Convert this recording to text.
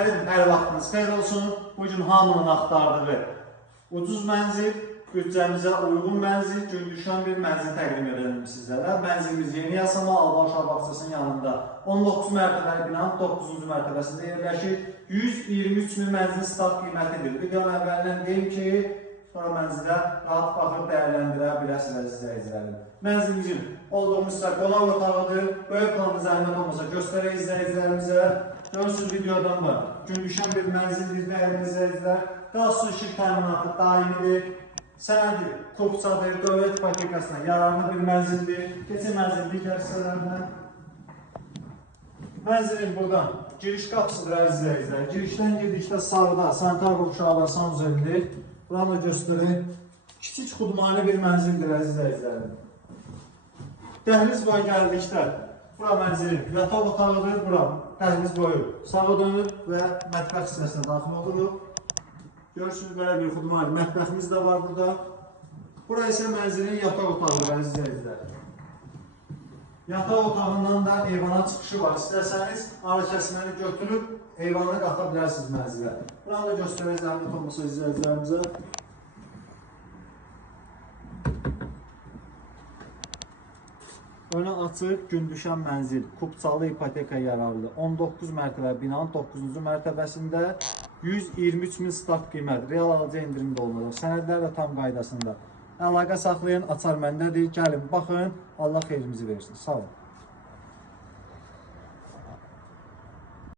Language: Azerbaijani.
Gəlin, hər vaxtınız xeyir olsun. Bugün hamının axtardığı ucuz mənzil, büdcəmizə uyğun mənzil, gün düşən bir mənzil təqdim edelim sizlərə. Mənzilimiz Yeni Yasama Alba Uşaq Bağçasının yanında 19 mərtəbəli binanın 9-cu mərtəbəsində yerləşir. 123 min mənzil start qiymətidir. Videonun əvvəlindən deyim ki, sonra mənzilə rahat baxıb dəyərləndirə biləsiniz izləyicilərim. Mənzilimizin olduğumuz isə qonaq otağıdır. Böyük planda zəhmət olmasa göstərək izləyicilərimizə. Görürsünüz videodan var. Gün düşən bir mənzildir dəyərli izləyicilər. Qaz su işıq təminatı daimidir. Sənədi kopçadır, dövlət ipotekasına yararlı bir mənzildir. Keçin mənzil digər hissələrindən. Mənzilin buradan giriş qapısıdır əziz izləyicilər. Girişdən girdikdə sağda sanitar qovşağı var, sanuzeldir. Buranı da göstərir. Kiçik xudmani bir mənzildir əziz izləyicilərim. Dəhliz boyu gəldikdə bura mənzilin yataq otağıdır, bura dəhliz boyu sağa dönür və mətbəx hissəsinə daxil oluruq. Görürsünüz, belə bir xudmani mətbəximiz də var burada. Bura isə mənzilin yataq otağıdır əziz izləyicilər. Yataq otağından da eyvana çıxışı var. İstərsəniz arı kəsməni götürüb eyvana qaxa bilərsiniz mənzilə. Buranı da göstərək zəhmət olmasa izləyicilərimizə. Önə açıq, gün düşən mənzil, kubçalı ipoteka yararlı 19 mərtəbə binanın 9-cu mərtəbəsində 123 min start qiymət, real alıcı indirimdə olunacaq. Sənədlər də tam qaydasında. Əlaqə saxlayın, açar məndədir. Gəlin, baxın, Allah xeyrimizi versin. Sağ olun.